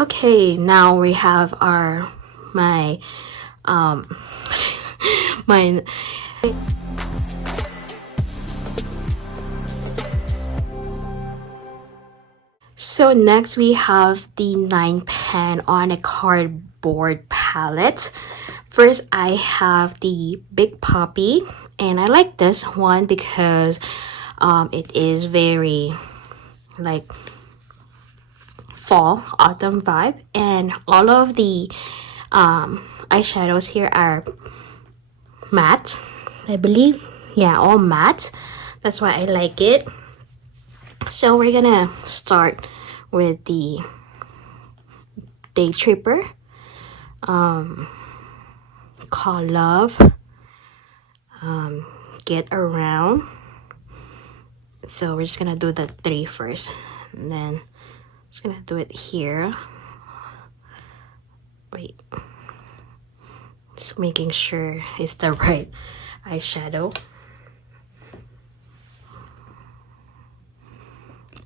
Okay, now we have my um my so next we have the 9 pan on a cardboard palette. First I have the Big Poppy, and I like this one because it is very like fall autumn vibe, and all of the eyeshadows here are matte, I believe. Yeah, all matte. That's why I like it. So we're gonna start with the Day Tripper, Call Love, Get Around. So we're just gonna do the three first, and then just gonna do it here. Wait, just making sure it's the right eyeshadow.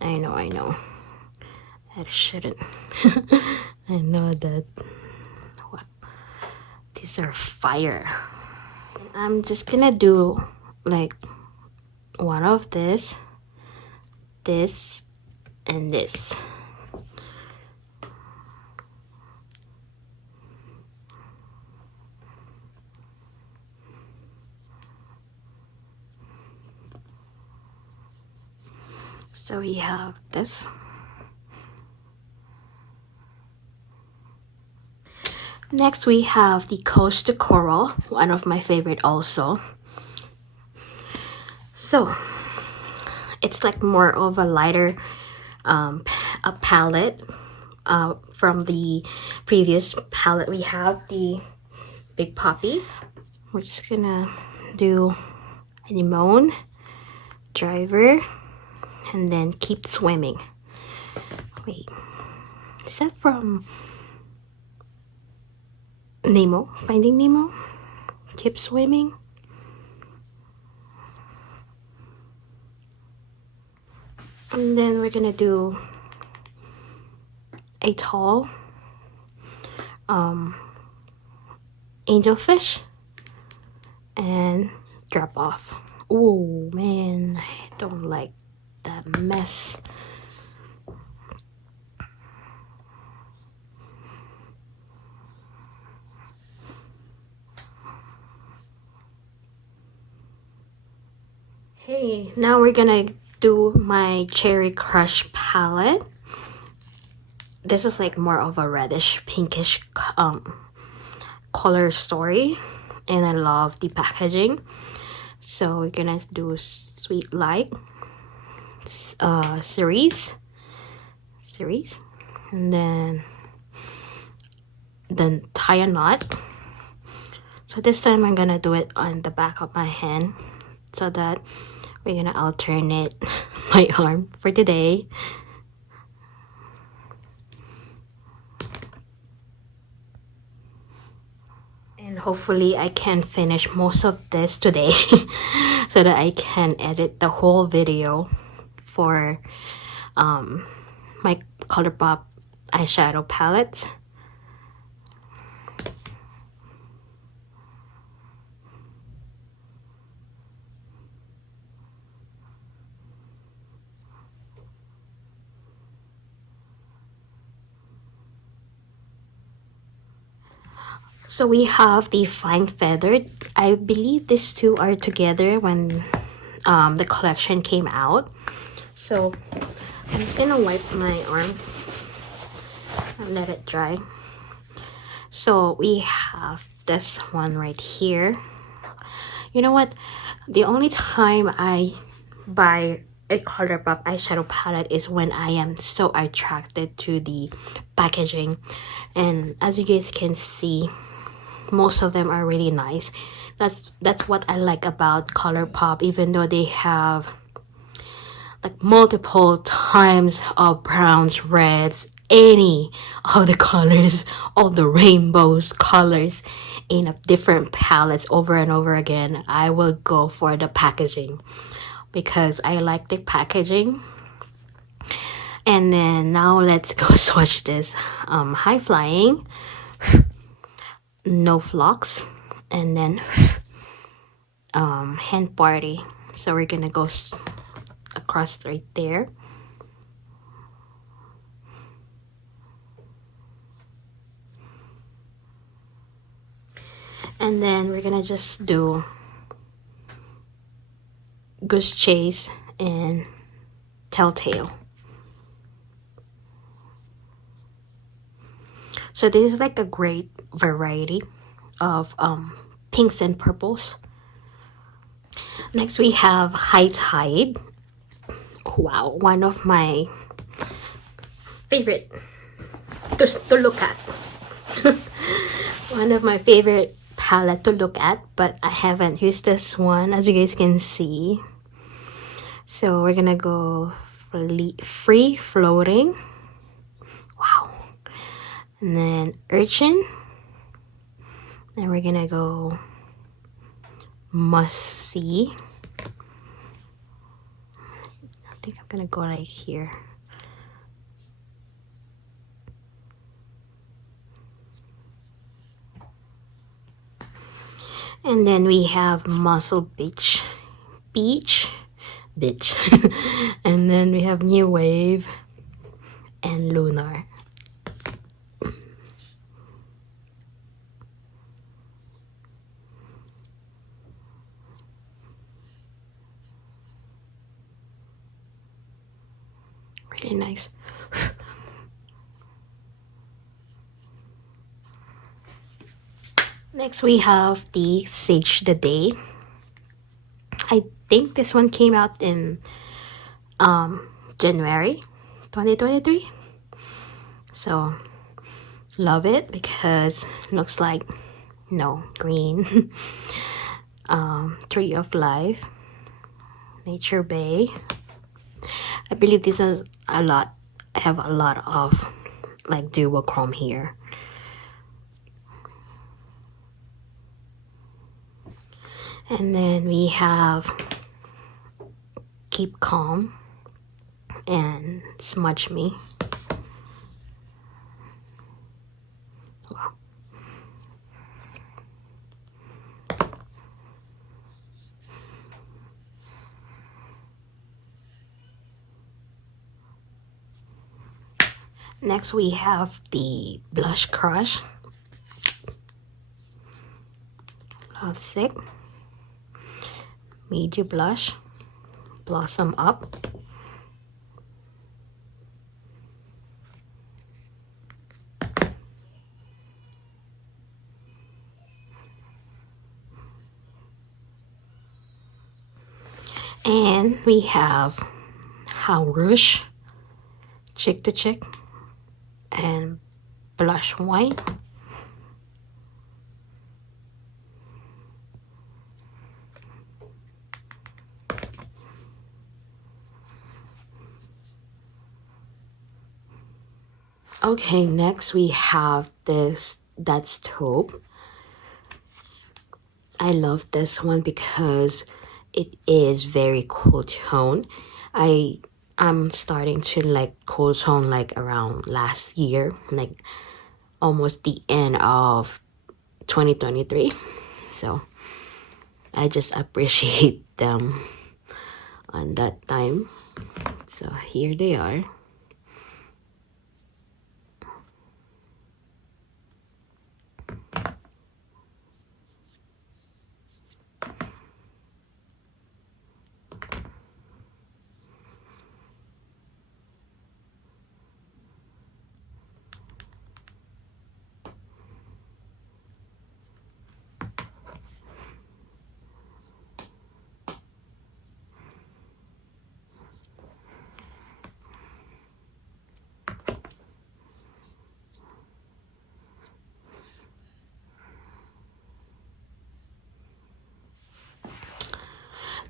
I know that I shouldn't. I know that. What? These are fire. I'm just gonna do like one of this, and this. So we have this. Next we have the Coast to Coral, one of my favorite also. So it's like more of a lighter a palette from the previous palette. We have the Big Poppy. We're just gonna do Limon, Driver, and then Keep Swimming. Wait, is that from Nemo? Finding Nemo? Keep Swimming? And then we're gonna do a tall Angelfish and Drop Off. Oh man, I don't like that mess. Hey, now we're gonna do my Cherry Crush palette. This is like more of a reddish pinkish color story, and I love the packaging. So we're gonna do Sweet Light series, and then tie a knot. So this time I'm gonna do it on the back of my hand, so that we're gonna alternate my arm for today. And hopefully I can finish most of this today so that I can edit the whole video for my ColourPop eyeshadow palette. So we have the Fine Feathered. I believe these two are together when the collection came out. So I'm just gonna wipe my arm and let it dry. So we have this one right here. You know what? The only time I buy a ColourPop eyeshadow palette is when I am so attracted to the packaging. And as you guys can see, most of them are really nice. That's what I like about ColourPop, even though they have like multiple times of browns, reds, any of the colors, all the rainbows colors in a different palettes over and over again. I will go for the packaging because I like the packaging. And then now let's go swatch this. High flying, no flocks, and then hen party. So we're gonna go across right there. And then we're gonna just do Goose Chase and Telltale. So this is like a great variety of pinks and purples. Next we have High Tide. Wow, one of my favorite to look at. One of my favorite palette to look at, but I haven't used this one, as you guys can see. So we're gonna go free floating. Wow. And then Urchin. Then we're gonna go Must See. I think I'm gonna go like here. And then we have Muscle Beach. And then we have New Wave and Lunar. Really nice. Next we have the Sage the Day. I think this one came out in January 2023. So love it because it looks like green. Tree of Life, Nature Bay. I believe this was a lot. I have a lot of like duochrome here. And then we have Keep Calm and Smudge Me. Wow. Next we have the Blush Crush, Love Sick, Made You Blush, Blossom Up, and we have How Rouge, Chick to Chick, and Blush White. Okay, next we have this That's Taupe. I love this one because it is very cool tone. I'm starting to like cool tone like around last year, like almost the end of 2023. So I just appreciate them on that time. So here they are.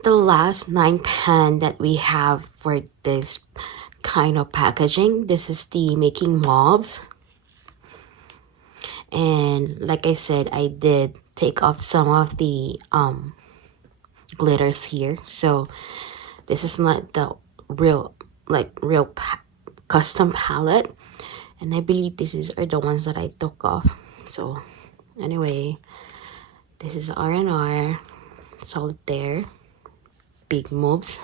The last 9 pan that we have for this kind of packaging, this is the Making Mauves. And like I said, I did take off some of the glitters here, so this is not the real custom palette, and I believe are the ones that I took off. So anyway, this is R&R, Solitaire, Big Moves.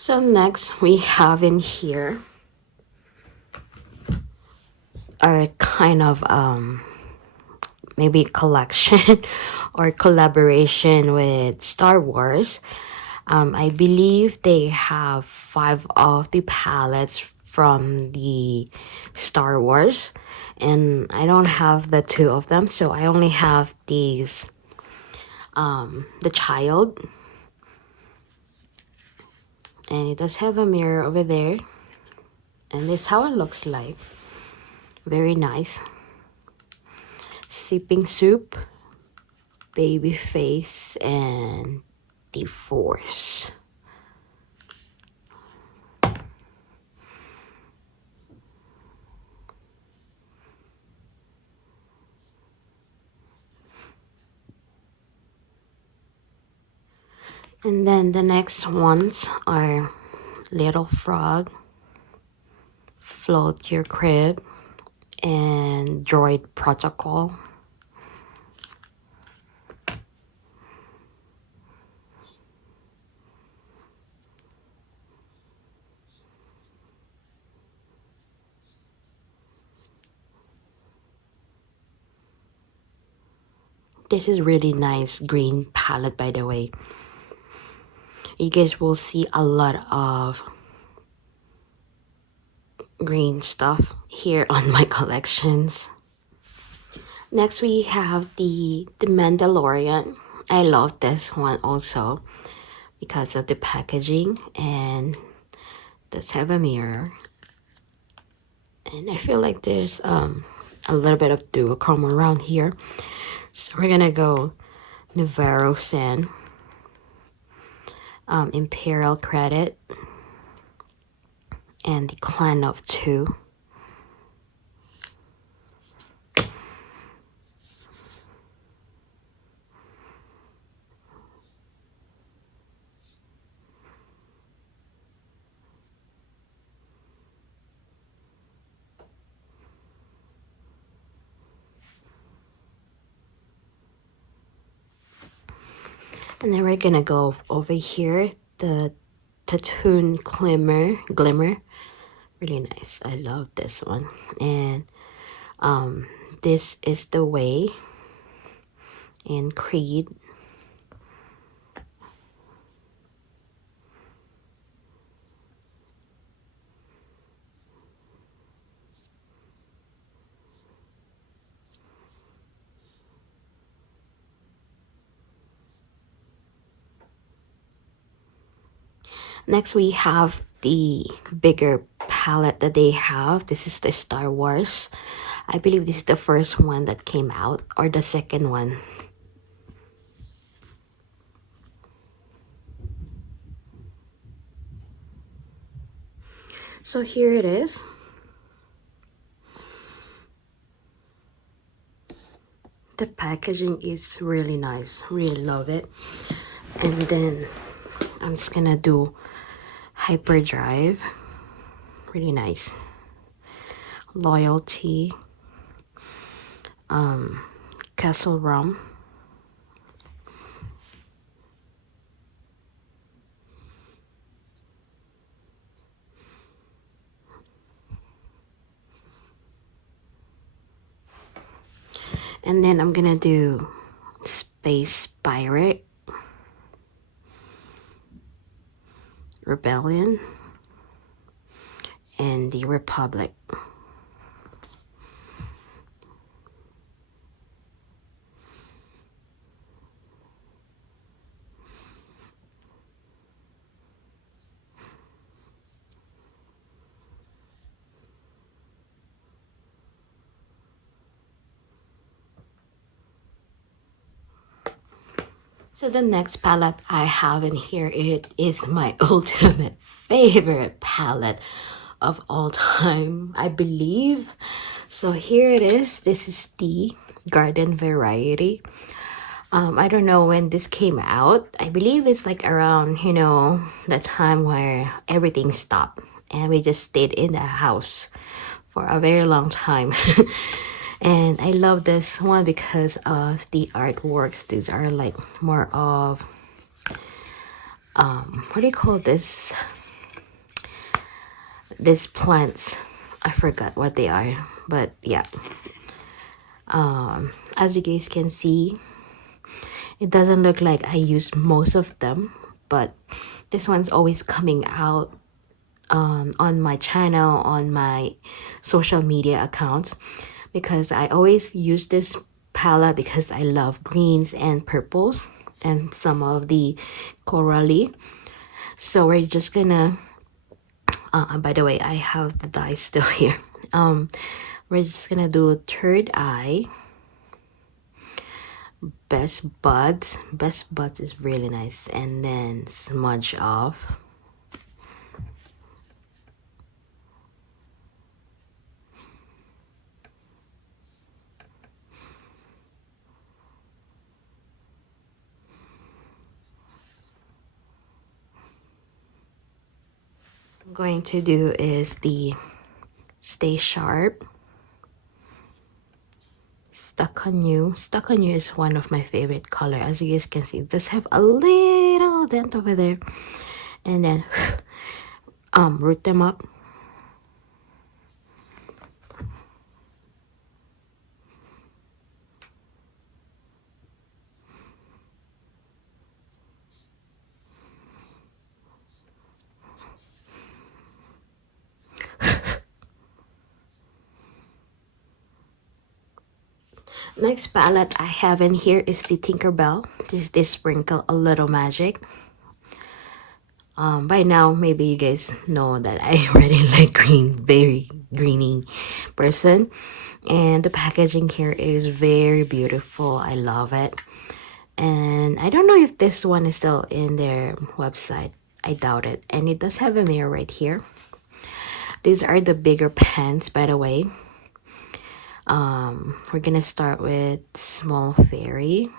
So next we have in here our kind of maybe collection or collaboration with Star Wars. I believe they have 5 of the palettes from the Star Wars, and I don't have the 2 of them, so I only have these the child, and it does have a mirror over there, and this is how it looks like. Very nice. Sipping Soup, Baby Face, and the Force. And then the next ones are Little Frog, Float Your Crib, and Droid Protocol. This is really nice green palette, by the way. You guys will see a lot of green stuff here on my collections. Next we have the Mandalorian. I love this one also because of the packaging, and does have a mirror, and I feel like there's a little bit of duochrome around here, so we're gonna go Navarro Sand, Imperial Credit, and the Clan of Two. And then we're gonna go over here, the Tattoon Glimmer. Really nice. I love this one. And this is The Way in Creed. Next we have the bigger palette that they have. This is the Star Wars. I believe this is the first one that came out, or the second one. So here it is. The packaging is really nice. Really love it. And then I'm just gonna do Hyperdrive. Really nice. Loyalty. Castle Rum. And then I'm gonna do Space Pirate, Rebellion, and the Republic. So the next palette I have in here, it is my ultimate favorite palette of all time, I believe. So here it is. This is the Garden Variety. I don't know when this came out. I believe it's like around, the time where everything stopped and we just stayed in the house for a very long time. And I love this one because of the artworks. These are like more of what do you call this? These plants. I forgot what they are, but yeah. As you guys can see, it doesn't look like I used most of them, but this one's always coming out on my channel, on my social media accounts, because I always use this palette because I love greens and purples and some of the corally. So we're just gonna by the way, I have the dye still here. We're just gonna do third eye, best buds. Best buds is really nice, and then smudge off. I'm going to do is the Stay Sharp. Stuck on You. Stuck on You is one of my favorite color. As you guys can see, it does have a little dent over there. And then root them up. Next palette I have in here is the Tinkerbell. This is this Sprinkle a Little Magic. By now, maybe you guys know that I already like green, very greeny person. And the packaging here is very beautiful. I love it. And I don't know if this one is still in their website. I doubt it. And it does have a mirror right here. These are the bigger pens, by the way. We're gonna start with Small Fairy.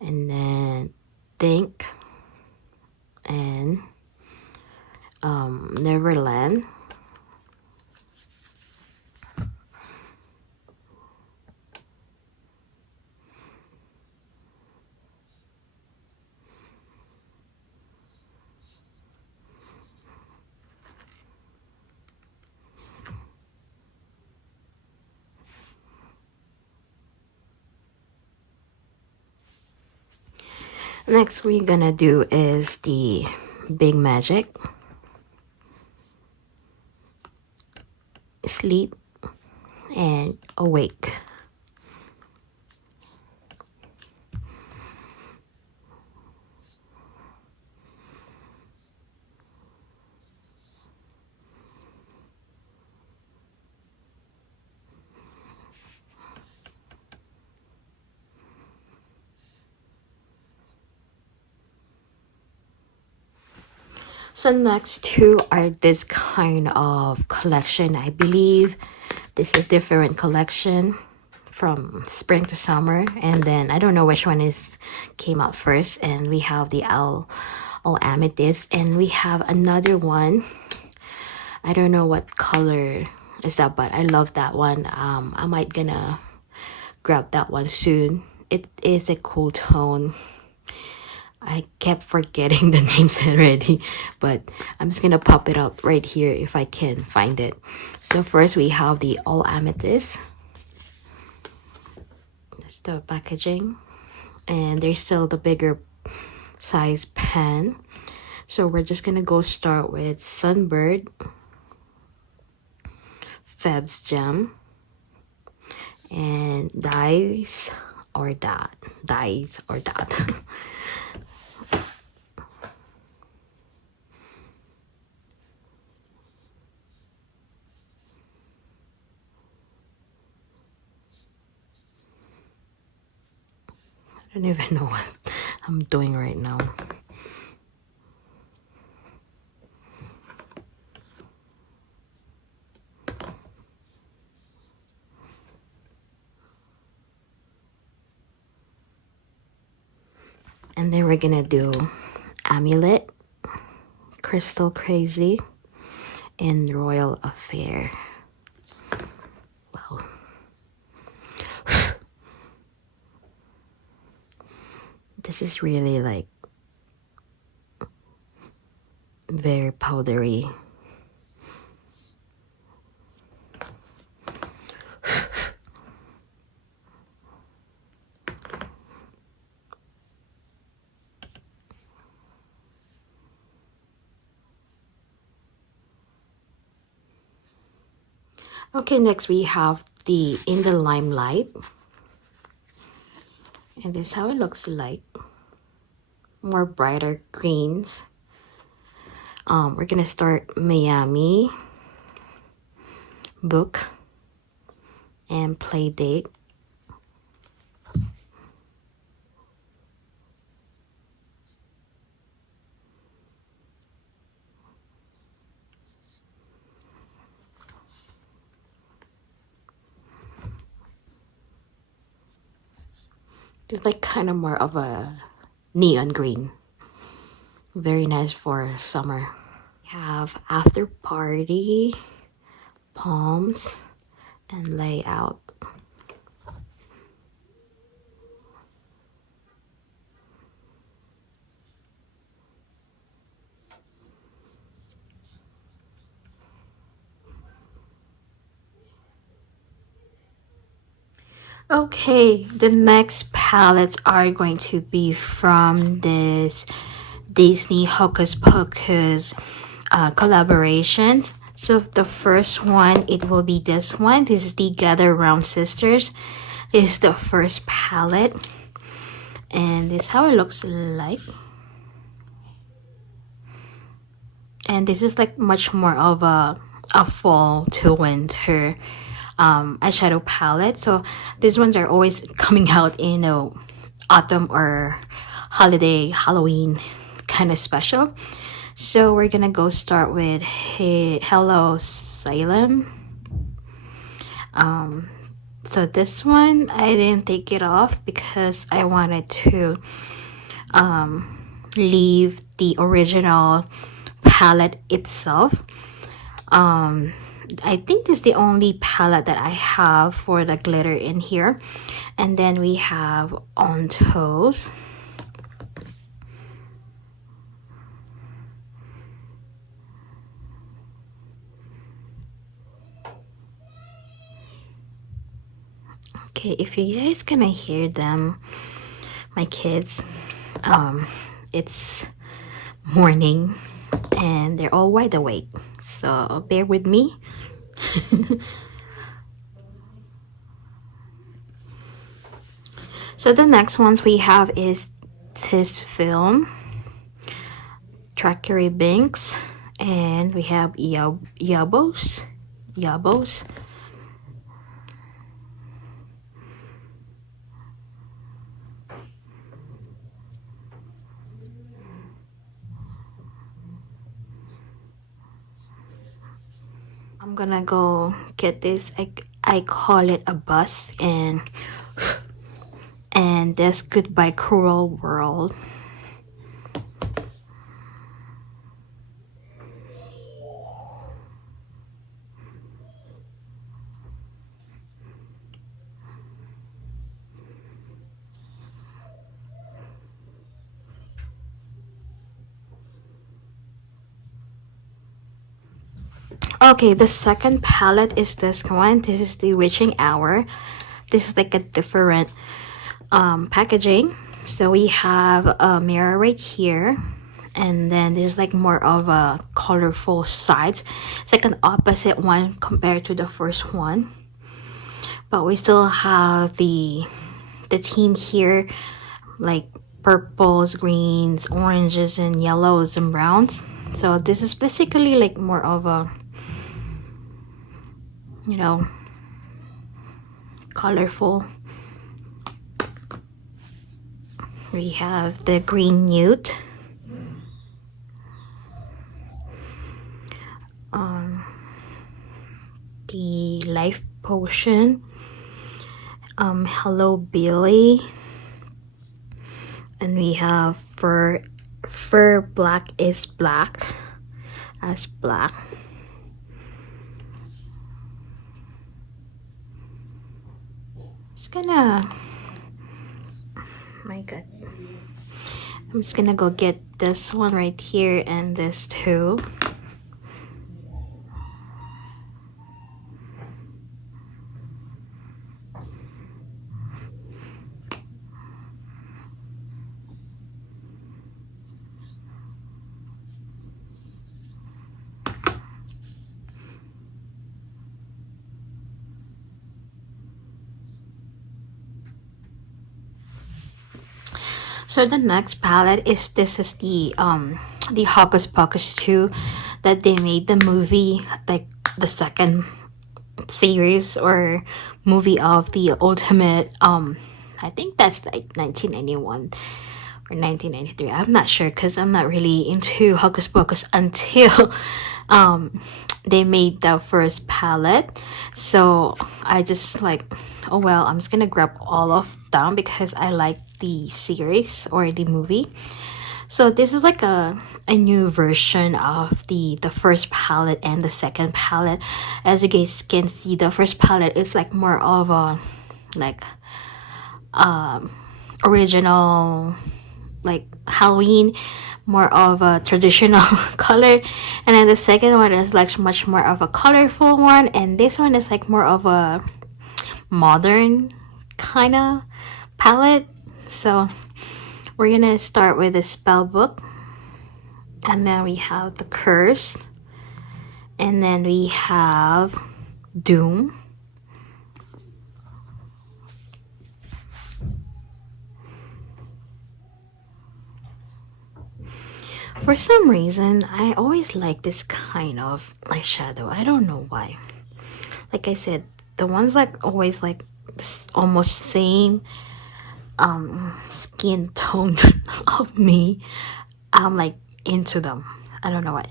And then Think. And Neverland. Next we're gonna do is the Big Magic, Sleep, and Awake. So next two are this kind of collection. I believe this is a different collection from spring to summer, and then I don't know which one is came out first. And we have the all amethyst, and we have another one. I don't know what color is that, but I love that one. I might gonna grab that one soon. It is a cool tone. I kept forgetting the names already, but I'm just gonna pop it out right here if I can find it. So first we have the all amethyst. That's the packaging, and there's still the bigger size pen. So we're just gonna go start with Sunbird, Feb's Gem, and Dies or Dot. I don't even know what I'm doing right now. And then we're gonna do Amulet, Crystal Crazy, and Royal Affair. Wow. This is really like very powdery. Okay, next we have the In the Limelight. And this is how it looks like. More brighter greens. We're gonna start Miami, Book, and Play Date. It's like kind of more of a neon green. Very nice for summer. We have After Party, Palms, and Layout. Okay, the next palettes are going to be from this Disney Hocus Pocus collaborations. So the first one, it will be this one. This is the Gather Round Sisters. This is the first palette. And this is how it looks like. And this is like much more of a fall to winter eyeshadow palette. So these ones are always coming out in autumn or holiday, Halloween kind of special. So we're gonna go start with Hello Salem. So this one I didn't take it off because I wanted to leave the original palette itself. I think this is the only palette that I have for the glitter in here. And then we have On Toes. Okay, if you guys gonna hear them, my kids, it's morning and they're all wide awake, so bear with me. So the next ones we have is this film, Trackery Binks, and we have Yabos. I'm gonna go get this. I call it a bus, and this Goodbye Cruel World. Okay, the second palette is this one. This is the Witching Hour. This is like a different packaging. So we have a mirror right here, and then there's like more of a colorful sides. It's like an opposite one compared to the first one, but we still have the theme here, like purples, greens, oranges, and yellows and browns. So this is basically like more of a, you know, colorful. We have the green nude, the life potion, hello Billy, and we have fur black is black as black. It's gonna, my god, I'm just gonna go get this one right here and this too. So the next palette is, this is the Hocus Pocus 2 that they made the movie, like the second series or movie of the ultimate, I think that's like 1991 or 1993. I'm not sure because I'm not really into Hocus Pocus until they made the first palette. So I just like, oh well, I'm just gonna grab all of them because I like the series or the movie. So this is like a new version of the first palette and the second palette. As you guys can see, the first palette is like more of a like original, like Halloween, more of a traditional color, and then the second one is like much more of a colorful one, and this one is like more of a modern kind of palette. So we're gonna start with the spell book, and then we have the curse, and then we have doom, for some reason I always like this kind of eyeshadow. I don't know why. Like I said, the ones like always like this almost same skin tone of me, I'm like into them. I don't know why.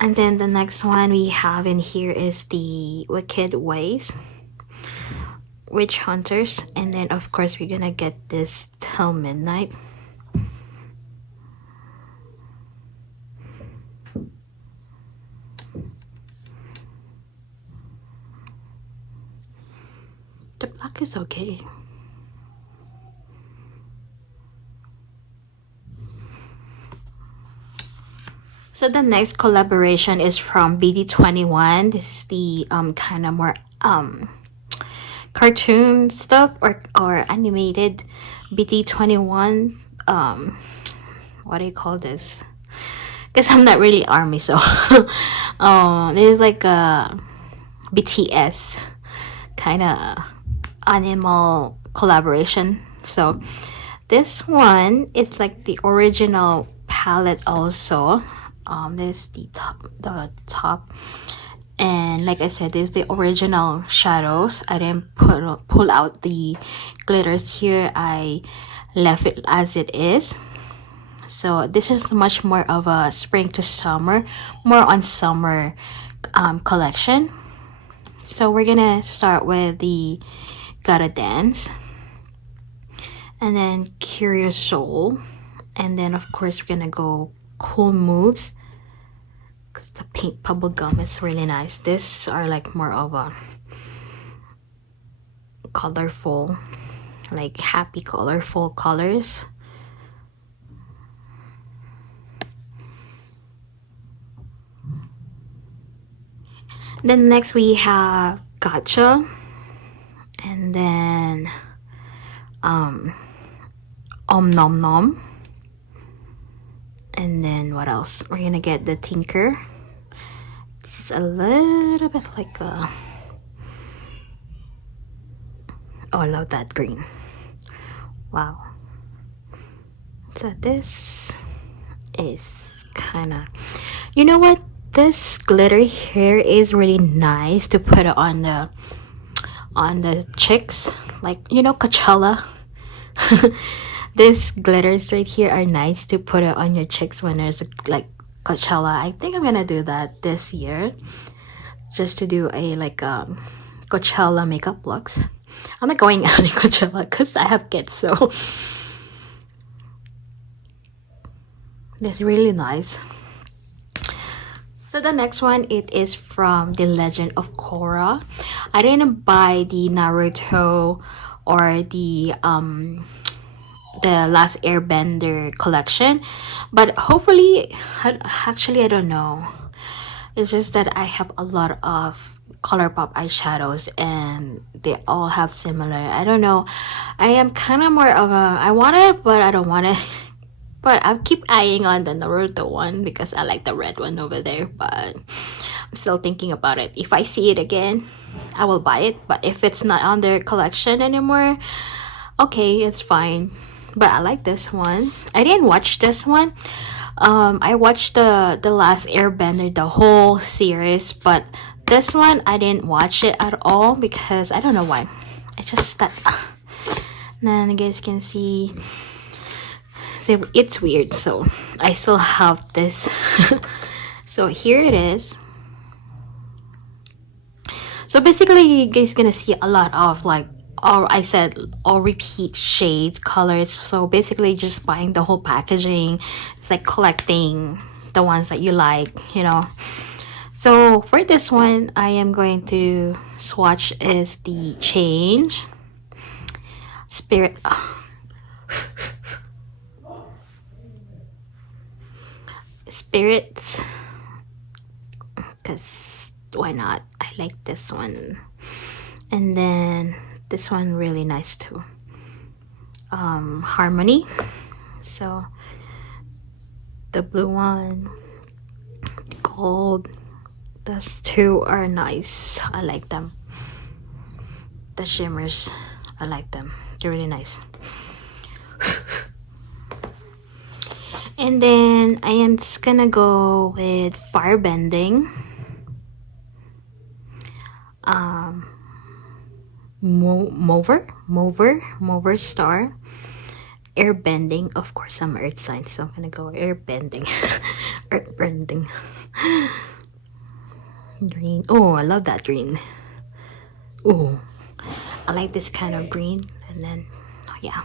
And then the next one we have in here is the Wicked Ways, Witch Hunters, and then of course we're gonna get this Till Midnight. The black is okay. So the next collaboration is from BD21. This is the kind of more cartoon stuff or animated BD21. What do you call this? Because I'm not really army, so this is like a BTS kind of animal collaboration. So this one, it's like the original palette also. This is the top, and like I said, this is the original shadows. I didn't pull out the glitters here. I left it as it is. So this is much more of a spring to summer, more on summer collection. So we're gonna start with the Gotta Dance, and then Curious Soul, and then of course we're gonna go Cool Moves because the pink bubble gum is really nice. These are like more of a colorful, like happy colorful colors. Then next we have Gotcha, and then Om Nom Nom, and then what else? We're gonna get the Tinker. This is a little bit like a, oh, I love that green. Wow. So this is kind of, you know what, this glitter here is really nice to put it on the chicks, like, you know, Coachella, These glitters right here are nice to put it on your cheeks when there's like Coachella. I think I'm gonna do that this year, just to do a like Coachella makeup looks. I'm not going out in Coachella because I have kids, so it's really nice. So the next one, it is from The Legend of Korra. I didn't buy the Naruto or the Last Airbender collection, but hopefully, actually I don't know. It's just that I have a lot of ColourPop eyeshadows and they all have similar. I don't know. I am kind of more of a I want it, but I don't want it. But I keep eyeing on the Naruto one because I like the red one over there. But I'm still thinking about it. If I see it again, I will buy it. But if it's not on their collection anymore, okay, it's fine. But I like this one. I didn't watch this one. I watched the Last Airbender, the whole series, but this one I didn't watch it at all because I don't know why. I just that. Then you guys can see it's weird, so I still have this. So here it is. So basically you guys gonna see a lot of like all repeat shades, colors. So basically just buying the whole packaging. It's like collecting the ones that you like, you know. So for this one, I am going to swatch is the Change Spirit. Spirits, because why not? I like this one, and then this one really nice too. Harmony. So the blue one, the gold. Those two are nice. I like them. The shimmers, I like them. They're really nice. And then I am just gonna go with Firebending. Mover Star. Airbending. Of course, I'm Earth sign, so I'm gonna go Airbending. Earthbending. Green. Oh, I love that green. Oh, I like this kind of green. And then, oh yeah.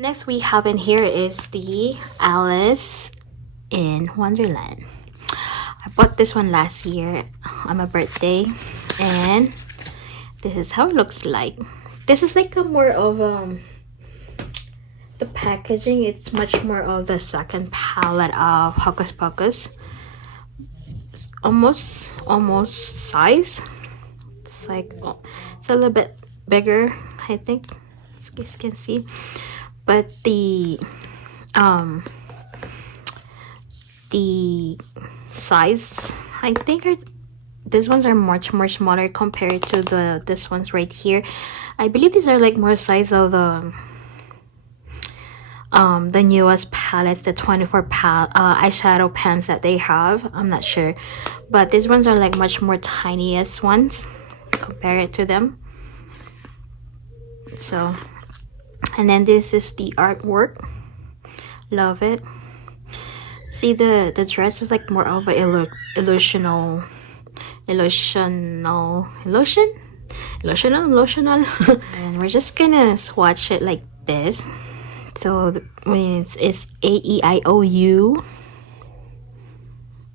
Next we have in here is the Alice in Wonderland. I bought this one last year on my birthday, and this is how it looks like. This is like a more of the packaging. It's much more of the second palette of Hocus Pocus. It's almost size. It's like it's a little bit bigger, I think, as you guys can see. But the size, I think these ones are much more smaller compared to this ones right here. I believe these are like more size of the newest palettes, the 24 eyeshadow pans that they have. I'm not sure, but these ones are like much more tiniest ones compared to them. So, and then this is the artwork. Love it. See, the dress is like more of a illusional and we're just gonna swatch it like this. So it's AEIOU.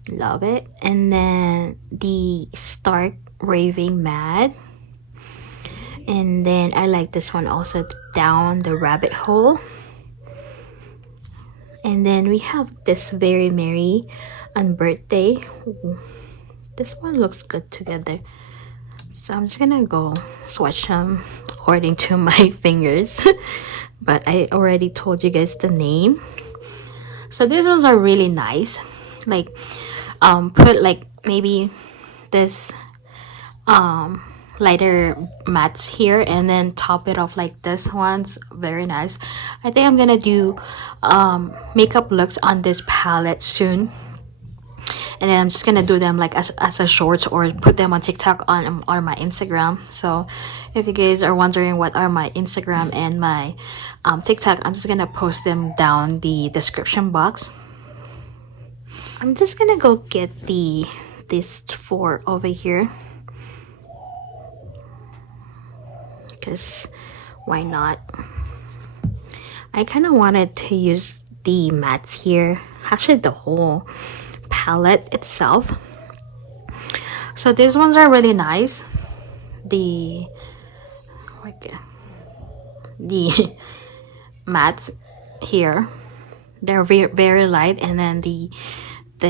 Love it. And then the Stark Raving Mad. And then I like this one also, Down the Rabbit Hole. And then we have this Very Merry on Birthday. Ooh, this one looks good together. So I'm just gonna go swatch them according to my fingers. But I already told you guys the name. So these ones are really nice. Like put like maybe this lighter mattes here and then top it off like this one's very nice. I think I'm gonna do makeup looks on this palette soon, and then I'm just gonna do them like as a short or put them on TikTok on my Instagram. So if you guys are wondering what are my Instagram and my TikTok, I'm just gonna post them down the description box. I'm just gonna go get these 4 over here, because why not? I kind of wanted to use the mattes here, actually the whole palette itself. So these ones are really nice. The mattes here, they're very light, and then the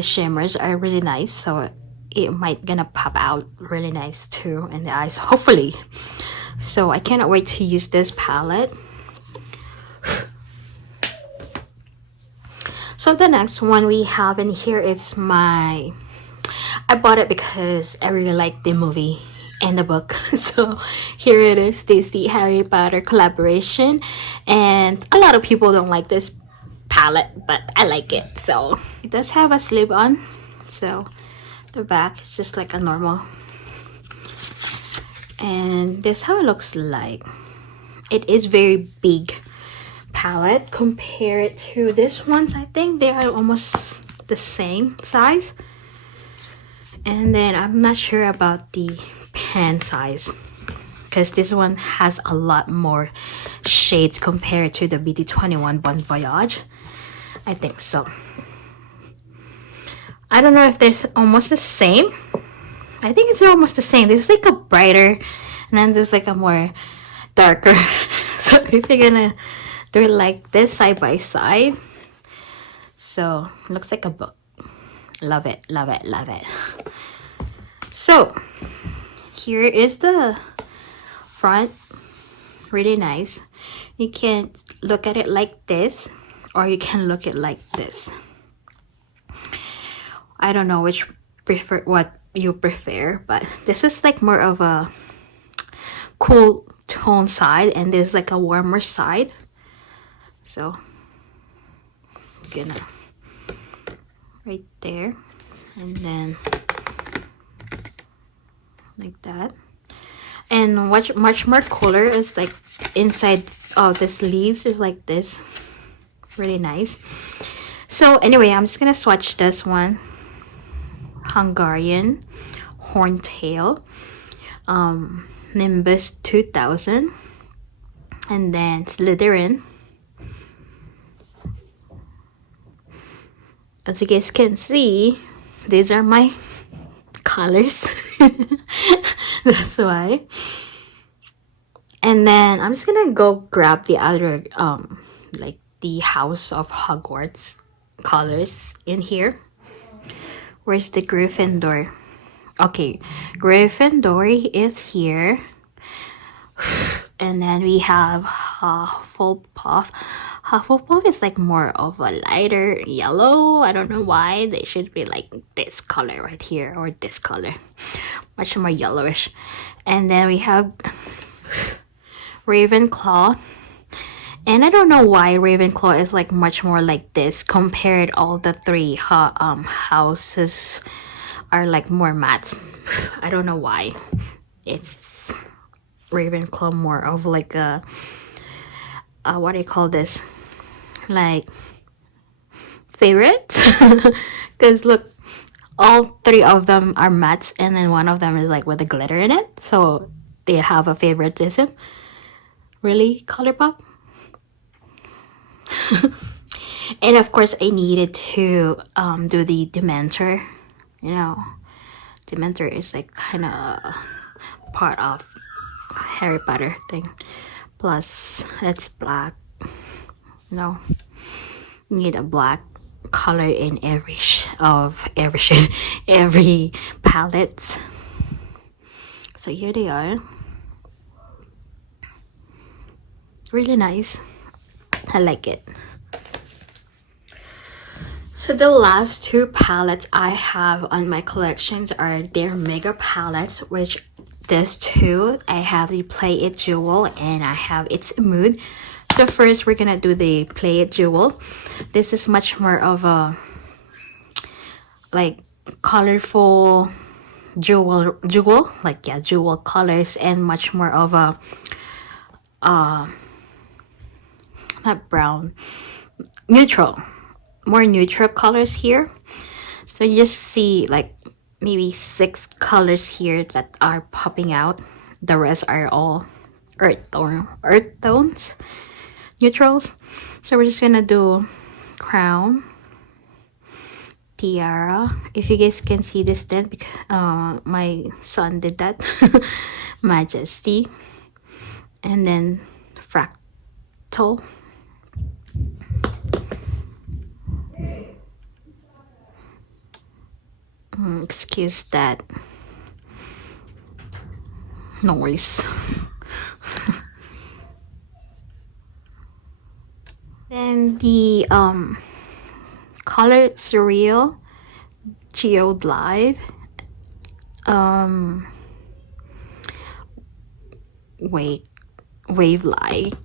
shimmers are really nice, so it might gonna pop out really nice too in the eyes, hopefully. So I cannot wait to use this palette. So the next one we have in here is I bought it because I really like the movie and the book. So here it is. This is the Harry Potter collaboration, and a lot of people don't like this palette, but I like it. So it does have a sleeve on, so the back is just like a normal, and this is how it looks like. It is very big palette. Compare it to this ones, I think they are almost the same size. And then I'm not sure about the pen size, because this one has a lot more shades compared to the BD21 Bon Voyage. I think so. I don't know if they're almost the same. I think it's almost the same. This is like a brighter, and then there's like a more darker. So if you're gonna do it like this side by side, so looks like a book. Love it, love it, love it. So here is the front, really nice. You can look at it like this, or you can look at it like this. I don't know what you prefer, but this is like more of a cool tone side, and this is like a warmer side. So I'm gonna right there, and then like that. And much more cooler is like inside of the sleeves is like this, really nice. So anyway, I'm just gonna swatch this one. Hungarian Horntail, Nimbus 2000, and then Slytherin. As you guys can see, these are my colors. That's why. And then I'm just gonna go grab the other like the House of Hogwarts colors in here. Where's the Gryffindor? Okay, Gryffindor is here. And then we have Hufflepuff. Hufflepuff is like more of a lighter yellow. I don't know why. They should be like this color right here, or this color. Much more yellowish. And then we have Ravenclaw. And I don't know why Ravenclaw is like much more like this compared all the 3 houses are like more matte. I don't know why. It's Ravenclaw more of like a what do you call this, like favorite. Because look, all 3 of them are mattes, and then one of them is like with a glitter in it, so they have a favoritism. Really, ColourPop. And of course I needed to do the Dementor. You know, Dementor is like kind of part of Harry Potter thing. Plus it's black. No, you need a black color in every shade, every palette. So here they are. Really nice. I like it. So the last 2 palettes I have on my collections are their mega palettes, which these 2, I have the Play It Jewel and I have It's Mood. So first we're gonna do the Play It Jewel. This is much more of a like colorful jewel like, yeah, jewel colors, and much more of a not brown, neutral, more neutral colors here. So you just see like maybe 6 colors here that are popping out. The rest are all earth tones, neutrals. So we're just gonna do crown, tiara. If you guys can see this then, because my son did that. Majesty, and then fractal. Excuse that noise. Then the color surreal, geode live, wave light,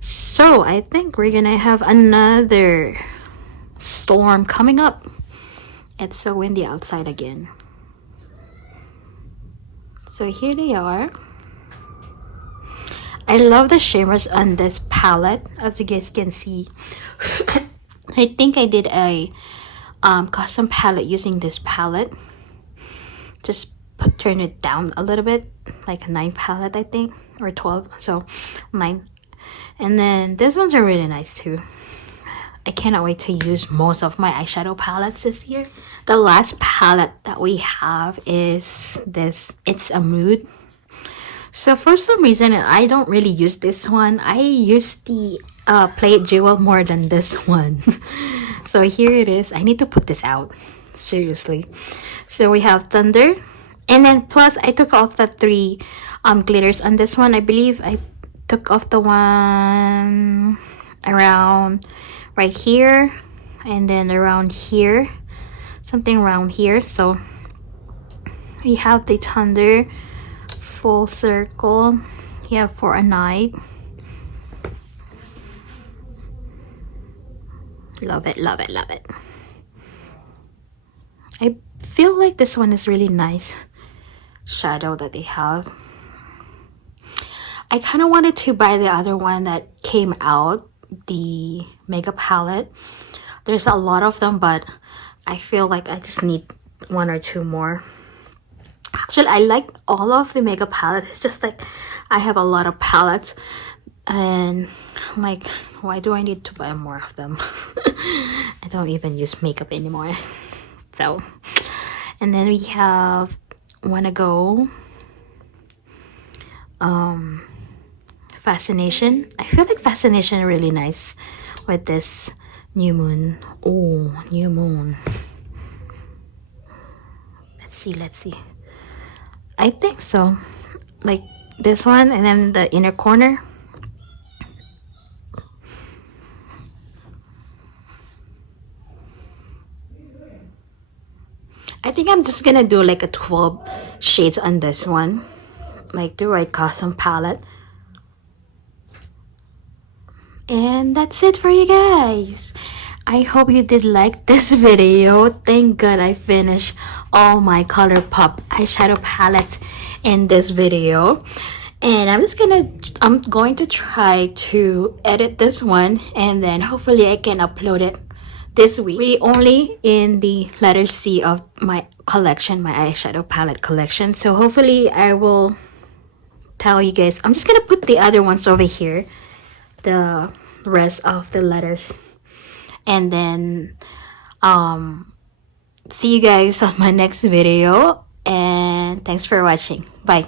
so I think we're gonna have another storm coming up. It's so windy outside again. So here they are. I love the shimmers on this palette, as you guys can see. I think I did a custom palette using this palette. Just turn it down a little bit, like a 9 palette I think, or 12, so 9. And then these ones are really nice too. I cannot wait to use most of my eyeshadow palettes this year. The last palette that we have is this, It's a Mood. So for some reason I don't really use this one. I use the Play It Jewel more than this one. So here it is. I need to put this out, seriously. So we have Thunder, and then plus I took off the 3 glitters on this one. I believe I took off the one around right here, and then around here, something around here. So we have the Thunder, full circle, yeah, for a night. Love it, love it, love it. I feel like this one is really nice shadow that they have. I kind of wanted to buy the other one that came out, the Mega Palette. There's a lot of them, but I feel like I just need 1 or 2 more. Actually, I like all of the Mega Palette. It's just like I have a lot of palettes, and I'm like, why do I need to buy more of them? I don't even use makeup anymore. So, and then we have Wanna Go, Fascination. I feel like Fascination is really nice with this New Moon. Oh, New Moon. Let's see. I think so. Like this one, and then the inner corner. I think I'm just gonna do like a 12 shades on this one, like do a custom palette. And that's it for you guys. I hope you did like this video. Thank God I finished all my ColourPop eyeshadow palettes in this video. And I'm going to try to edit this one, and then hopefully I can upload it this week. We only in the letter C of my collection, my eyeshadow palette collection. So hopefully I will tell you guys. I'm just gonna put the other ones over here, the rest of the letters, and then see you guys on my next video, and thanks for watching. Bye.